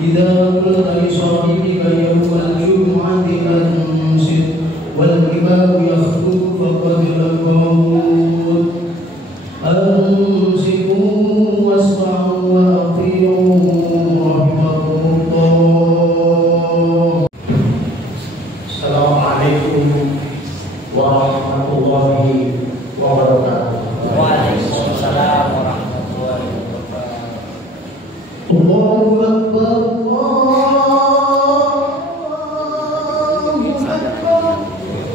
إذا قلت لصاحبك يوم الجمعة أنصت والإمام يخطب فقد لقوت أنصتوا واسمعوا وأطيعوا رحمكم الله. السلام عليكم ورحمة الله وبركاته. Waalaikumsalam warahmatullahi wabarakatuh. Allahu Akbar.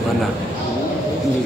Mana? Ini.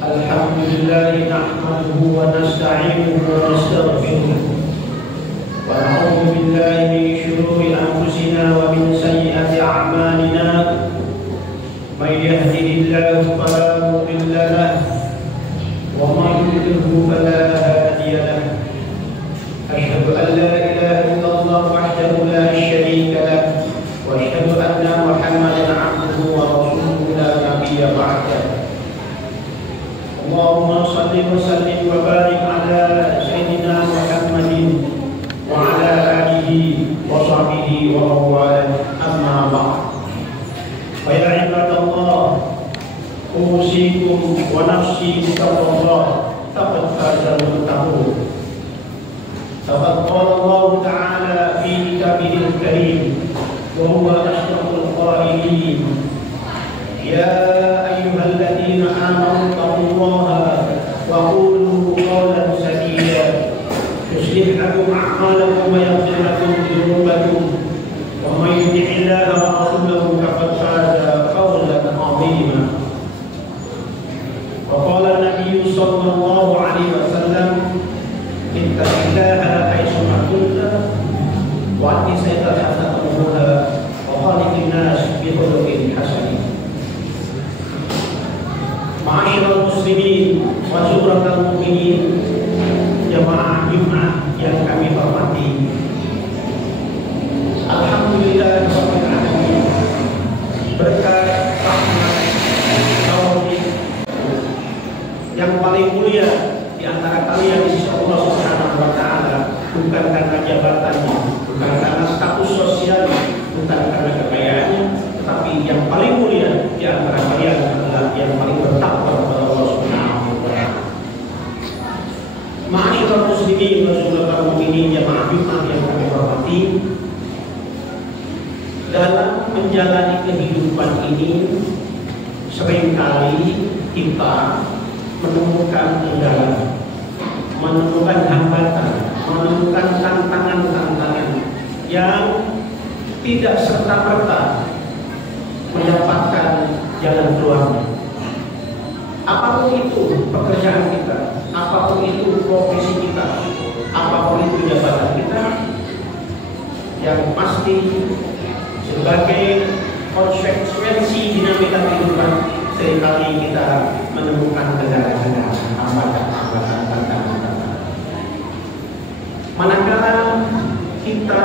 Alhamdulillah nahmaduhu wa nasta'inuhu wa nastaghfiruh wa na'udzu billahi min shururi anfusina wa min sayyiati a'malina may yahdihillahu fala mudilla lahu wa may yudlilhu fala hadiya lahu asyhadu an la ilaha illallah wahdahu la syarika lahu wa asyhadu anna Muhammadan 'abduhu wa rasuluhu la nabiyya ba'dahu. Allahumma salli wa sallim wa barik ala Sayyidina Muhammadin wa ala alihi wa sahbihi wa man amma ba'd. Fa ya ibadallah, usikum wa nafsi bittaqwallah faqad fazal muttaqun. Faqad qala Allah ta'ala fi kitabihil karim wa huwa ashraful qailin. Ya ayyuhalladzina amanu taqullaha wa qulu qawlan sadida yuslih lakum a'malakum wa yaghfir lakum dhunubakum wa may yuti'illaha wa rasulahu faqad faza fawzan 'azima. Wa qala an-nabiy sallallahu alaihi wasallam ittaqillaha haitsu ma kunta wa ati sayyi'ata hasanatuha wa khaliqin nas bi khuluqin hasan. Ma'asyiral muslimin wa syuhratal mu'minin, jamaah Jumat yang kami hormati. Alhamdulillah rabbil alamin, berkat rahmat taufik yang paling mulia di antara kalian di sisi Allah Subhanahu wa taala, bukan karena jabatannya, bukan karena status sosialnya, bukan karena kekayaannya, tetapi yang paling mulia di antara kalian adalah yang paling bertakwa kepada Allah Subhanahu wa taala. Ma'asyiral muslimin wa syuhratal mu'minin, jamaah Jumat yang kami hormati, dalam menjalani kehidupan ini seringkali kita menemukan kendala, menemukan hambatan, menemukan tantangan-tantangan yang tidak serta-merta mendapatkan jalan keluarnya. Apapun itu pekerjaan kita, apapun itu profesi kita, apapun itu jabatan kita, yang pasti sebagai konsekuensi dinamika kehidupan seringkali kita menemukan kendala-kendala, hambatan-hambatan, tantangan-tantangan. Manakala kita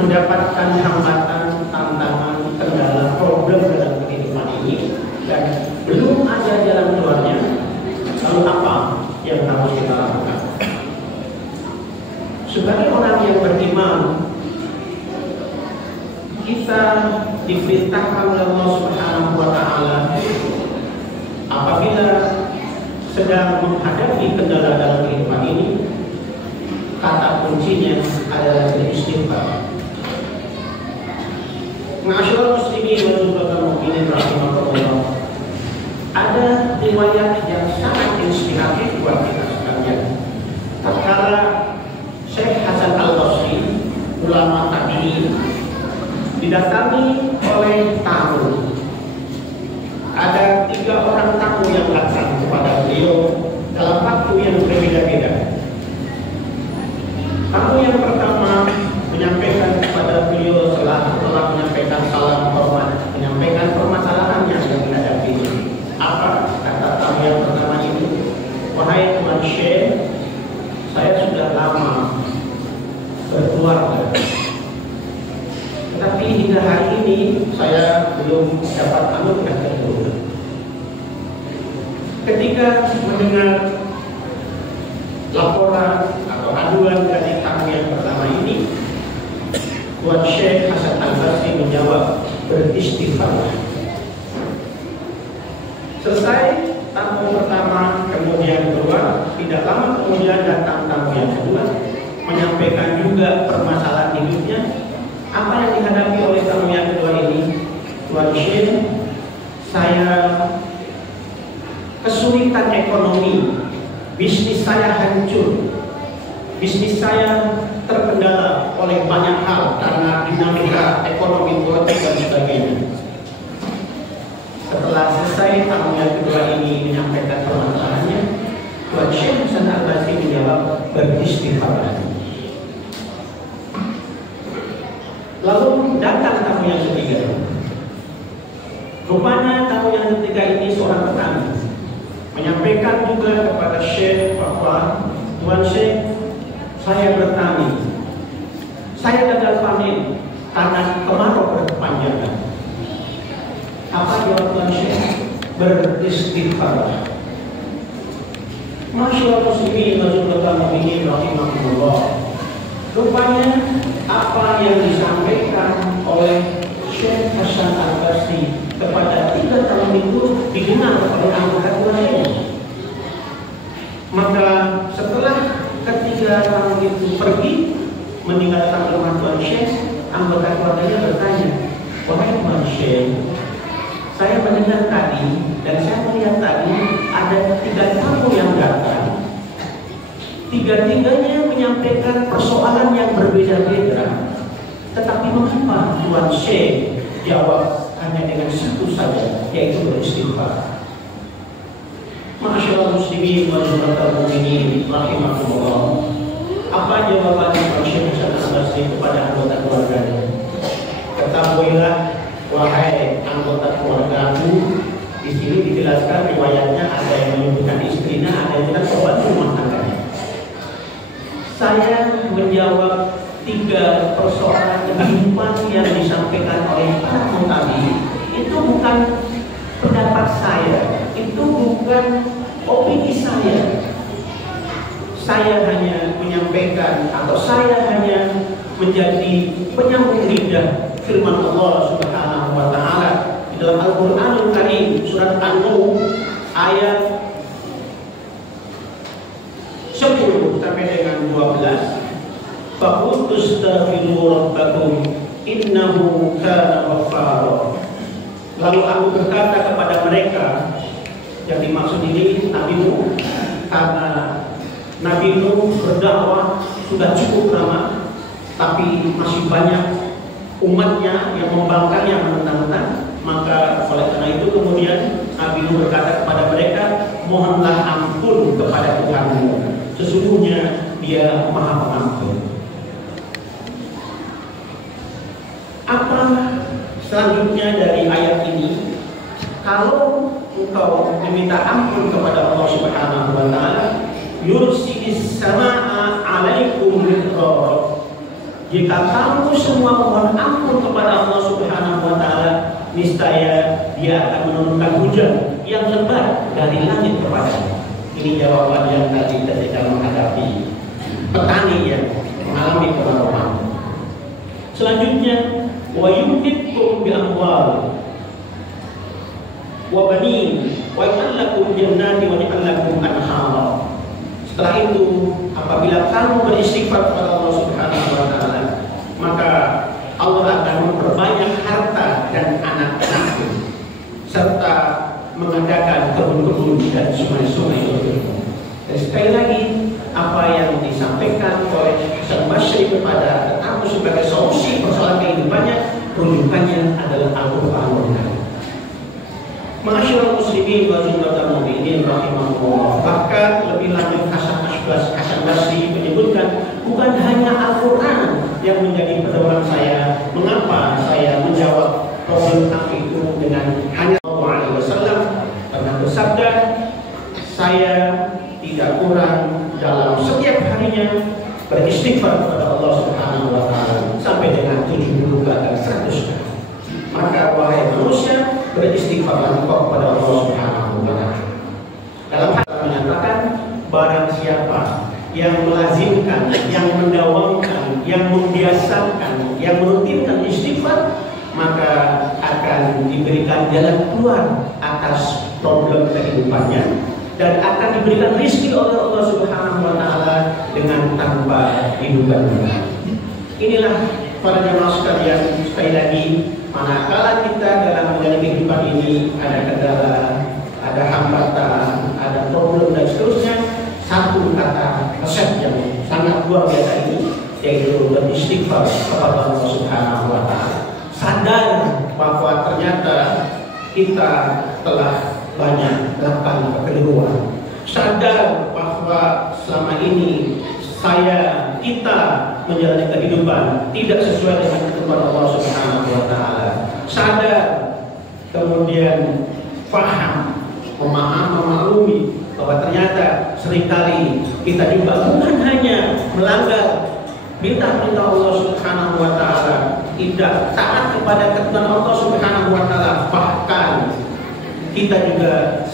mendapatkan hambatan, tantangan, kendala, problem dalam kehidupan ini dan belum ada jalan keluarnya, lalu apa yang harus kita lakukan? Sebagai orang yang beriman, kita diperintahkan oleh Allah Subhanahu wa taala apabila sedang menghadapi kendala dalam kehidupan ini, kata kuncinya adalah beristighfar. Ma'asyiral muslimin wa syuhratal mu'minin rahimakumullah, ada riwayat yang sangat inspiratif buat kita sekalian. Tatkala Syekh Hasan Al-Basri, ulama tabi'in, didatangi oleh tamu. Ada 3 orang tamu yang datang kepada beliau dalam waktu yang berbeda-beda. Tamu yang pertama menyampaikan kepada beliau setelah menyampaikan salam hormat, menyampaikan permasalahan yang dihadapi. Apa kata tamu yang pertama itu? Wahai Tuan Syekh, saya sudah lama berkeluarga, tetapi hingga hari ini saya belum dapat anugerah keturunan. Ketika mendengar laporan atau aduan dari tamu yang pertama ini, Tuan Syekh Hasan Al-Basri menjawab, beristighfarlah. Selesai tamu pertama, kemudian keluar, tidak lama kemudian datang tamu yang kedua, menyampaikan juga permasalahan hidupnya. Apa yang dihadapi oleh tamu yang kedua ini? Tuan Syekh, saya kesulitan ekonomi, bisnis saya hancur, bisnis saya terkendala oleh banyak hal karena dinamika ekonomi politik dan sebagainya. Setelah selesai tamu yang kedua ini menyampaikan permasalahannya, Tuan Syekh Hasan Al-Basri menjawab, beristighfarlah. Lalu datang tamu yang ketiga. Rupanya tamu yang ketiga ini seorang petani, menyampaikan juga kepada Syekh bahwa, Tuan Syekh, saya bertani, saya gagal panen karena kemarau berkepanjangan. Apa jawab Tuan Syekh? Beristighfarlah. Masyaallah muslimin wa mu'minin rahimahumullah. Rupanya apa yang disampaikan oleh Syekh Hasan Al-Basri kepada 3 tahun itu didengar oleh anggota keluarganya. Maka setelah ketiga tahun itu pergi meninggalkan rumah Tuan Syekh, anggota keluarganya bertanya, wahai Tuan Syekh, saya mendengar tadi dan saya melihat tadi ada 3 tamu yang datang. Tiga-tiganya menyampaikan persoalan yang berbeda-beda. Tetapi mengapa Tuan Syekh jawab hanya dengan satu saja, yaitu beristighfar? Masyaallah muslimin wa mu'minin rahimahumullah. Apa jawaban Tuan Syekh Hasan Al-Basri kepada anggota keluarganya? Ketahuilah wahai anggota keluargaku, di sini dijelaskan riwayatnya ada yang menyebutkan istrinya, ada yang menyebutkan soal rumah tangganya. Saya menjawab 3 persoalan kehidupan yang disampaikan oleh para mutabi. Itu bukan pendapat saya, itu bukan opini saya. Saya hanya menyampaikan atau saya hanya menjadi penyambung lidah firman Allah Subhanahu wa taala di dalam Al-Qur'anul Karim surat An-Nur ayat 10 sampai dengan 12. Faqul astaghfiru rabbakum innahu kana ghaffara. Lalu aku berkata kepada mereka, yang dimaksud ini Nabi Nuh, karena Nabi Nuh berdakwah sudah cukup lama, tapi masih banyak umatnya yang membangkang, yang menentang. Maka oleh karena itu kemudian Nabi Nuh berkata kepada mereka, mohonlah ampun kepada Tuhanmu, sesungguhnya Dia Maha Pengampun. Apa selanjutnya dari ayat ini? Kalau engkau meminta ampun kepada Allah Subhanahu wa taala, yursilis samaa 'alaikum midrara. Jika kamu semua mohon ampun kepada Allah Subhanahu wa taala, niscaya Dia akan menurunkan hujan yang lebat dari langit kepadamu. Ini jawaban yang tadi ketika menghadapi petani yang mengalami kemarauan. Selanjutnya, wa yumditkum bi amwal wa banin wa ya'lakum jannati wa ya'lakum anhara. Setelah itu, apabila kamu beristighfar kepada Allah Subhanahu wa taala, maka Allah akan memperbanyak harta dan anak-anak serta mengadakan kebun-kebun dan sungai-sungai. Dan sekali lagi, apa yang disampaikan oleh Hasan Basri kepada kamu sebagai solusi persoalan kehidupannya, rujukannya adalah Al-Qur'an. Masyaallah muslimin wa mu'minin rahimahullah. Bahkan lebih lanjut Hasan Basri menyebutkan bukan hanya yang menjadi pedoman saya. Mengapa saya menjawab problem itu dengan hanya Allah Alaihi Wasallam pernah bersabda, saya tidak kurang dalam setiap harinya beristighfar kepada Allah Subhanahu wa taala sampai dengan 70 kali 100 kali. Maka wahai manusia, beristighfarlah engkau kepada Allah Subhanahu wa taala. Dalam hal menyatakan barang siapa yang melazimkan, yang mendawamkan, yang membiasakan, yang merutinkan istighfar, maka akan diberikan jalan keluar atas problem kehidupannya dan akan diberikan rezeki oleh Allah Subhanahu wa taala dengan tanpa diduga-duga. Inilah para jemaah sekalian, sekali lagi, manakala kita dalam menjalani kehidupan ini ada kendala, ada hambatan, ada problem dan seterusnya, satu kata resep yang sangat luar biasa ini yaitu beristighfar kepada Allah Subhanahu wa taala. Sadar bahwa ternyata kita telah banyak melakukan kekeliruan. Sadar bahwa selama ini kita menjalani kehidupan tidak sesuai dengan ketentuan Allah Subhanahu wa taala. Sadar, kemudian paham, memaklumi bahwa ternyata seringkali kita juga bukan hanya melanggar perintah Allah Subhanahu wa taala, tidak taat kepada ketentuan Allah Subhanahu wa taala, bahkan kita juga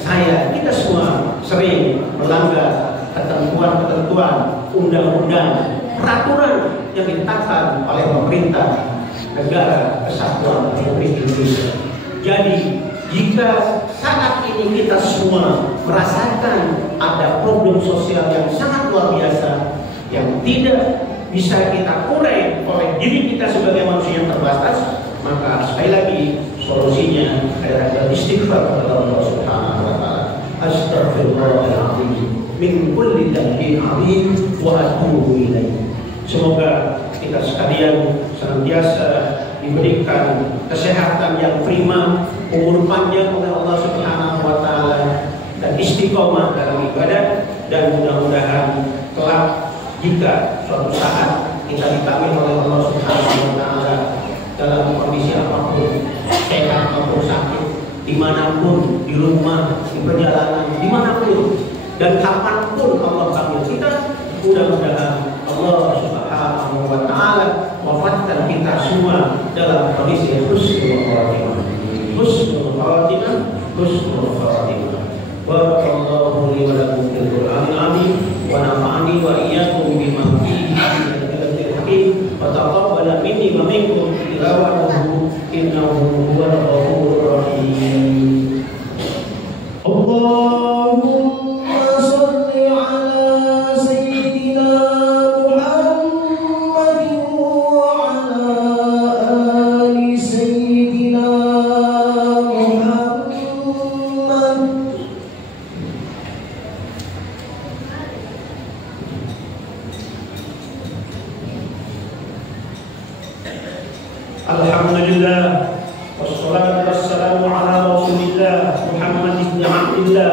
kita semua sering melanggar ketentuan-ketentuan, undang-undang, peraturan yang ditetapkan oleh pemerintah negara kesatuan Republik Indonesia. Jadi jika saat ini kita semua merasakan ada problem sosial yang sangat luar biasa yang tidak bisa kita urai oleh diri kita sebagai manusia yang terbatas, maka sekali lagi solusinya adalah beristighfar kepada Allah Subhanahu wa taala. Astaghfirullahaladzim min kulli dhanbin 'adzim wa atubu ilaih. Semoga kita sekalian senantiasa diberikan kesehatan yang prima, umur panjang oleh Allah Subhanahu wa taala, dan istiqomah dalam ibadah, dan mudah-mudahan kelak jika suatu saat kita dipanggil oleh Allah Subhanahu wa taala dalam kondisi apapun, sehat maupun sakit, dimanapun, di rumah, di perjalanan, dimanapun dan kapanpun Allah panggil kita, mudah-mudahan Allah Subhanahu wa taala wafatkan kita semua dalam kondisi husnul khatimah. Husnul khatimah, husnul khatimah. Barakallahu li wa lakum fil Qur'anil azim wa nafa'ani wa iyyakum bima fihi min al-dhikr hakim wa taqabbala minni wa minkum tilawatahu innahu huwal ghafurur rahim. Allahumma shalli ala sayyidina Muhammadin wa ala ali sayyidina Muhammad. Alhamdulillah, wassalatu wassalamu ala Rasulillah Muhammad ibn Abdillah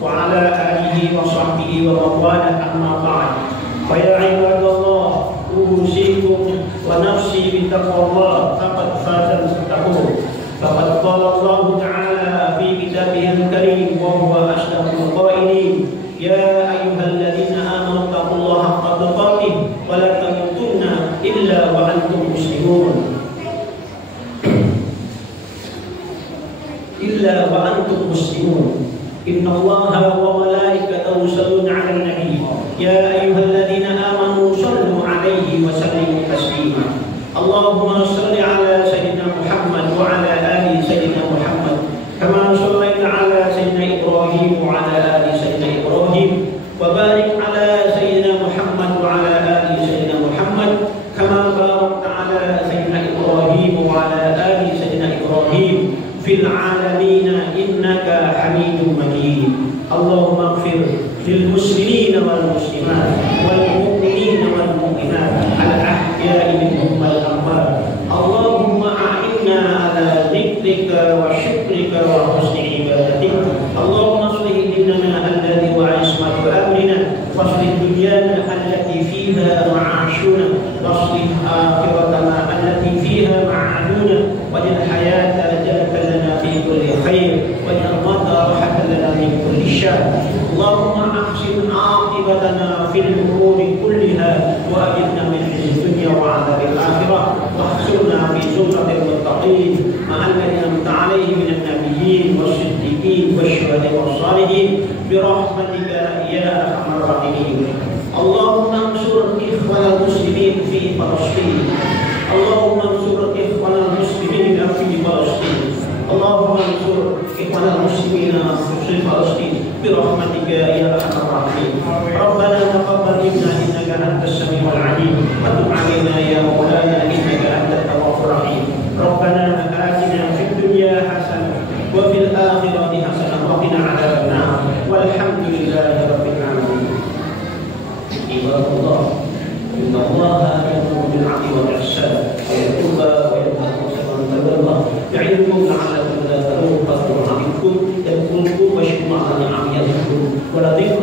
wa ala alihi wa sahbihi wa mawala, amma ba'd. Fa ya ibadallah, usikum wa nafsi bi taqwallah, faqad fazal muttaqun. Faqad qala Allah ta'ala fi kitabihil karim wa huwa asdaqul qailin, ya ayyuhalladzina amanu taqullaha haqqa tuqatih wa la tamutunna illa wa antum muslimun. إلا وأنتم مسلمون. إن الله وملائكته يصلون على النبي يا أيها الذين آمنوا صلوا عليه وسلموا تسليما. اللهم صل على سيدنا محمد وعلى آل سيدنا محمد كما صليت على سيدنا إبراهيم وعلى آل سيدنا إبراهيم, وبارك على سيدنا محمد وعلى آل سيدنا محمد كما باركت على سيدنا إبراهيم وعلى آل سيدنا إبراهيم في العالمين إنك حميد مجيد. اللهم اغفر للمسلمين والمسلمات والمؤمنين والمؤمنات الأحياء منهم والأموات. اللهم أعنا على ذكرك وشكرك وحسن عبادتك. اللهم اصلح ديننا الذي هو عصمة أمرنا، واصلح دنيانا التي فيها معاشنا، واصلح آخرتنا التي فيها معادنا، واجعل الحياة زادة لنا في كل خير، واجعل الموت راحة لنا من كل شر. اللهم أحسن عاقبتنا في الأمور كلها، وأجرنا من خزي الدنيا وعذاب الآخرة، واحشرنا في زمرة المتقين مع الذين أنعمت عليهم من النبيين والصديقين والشهداء والصالحين برحمتك يا أرحم الراحمين. اللهم انصر إخوان المسلمين في فلسطين، اللهم انصر إخوان المسلمين في فلسطين، اللهم انصر إخوان المسلمين في فلسطين برحمتك يا أرحم الراحمين. ربنا تقبل منا إنك أنت السميع العليم، وتب علينا يا مولانا إنك أنت التواب الرحيم. ربنا آتنا في الدنيا حسنة وفي الآخرة حسنة وقنا عذاب النار، والحمد لله رب العالمين. عباد الله، إن الله يأمر بالعدل والإحسان ويتوب وينهى عن الله يعظكم لعلكم تذكرون. فاذكروا عنكم يذكركم واشكروا على نعم يذكركم ولذكر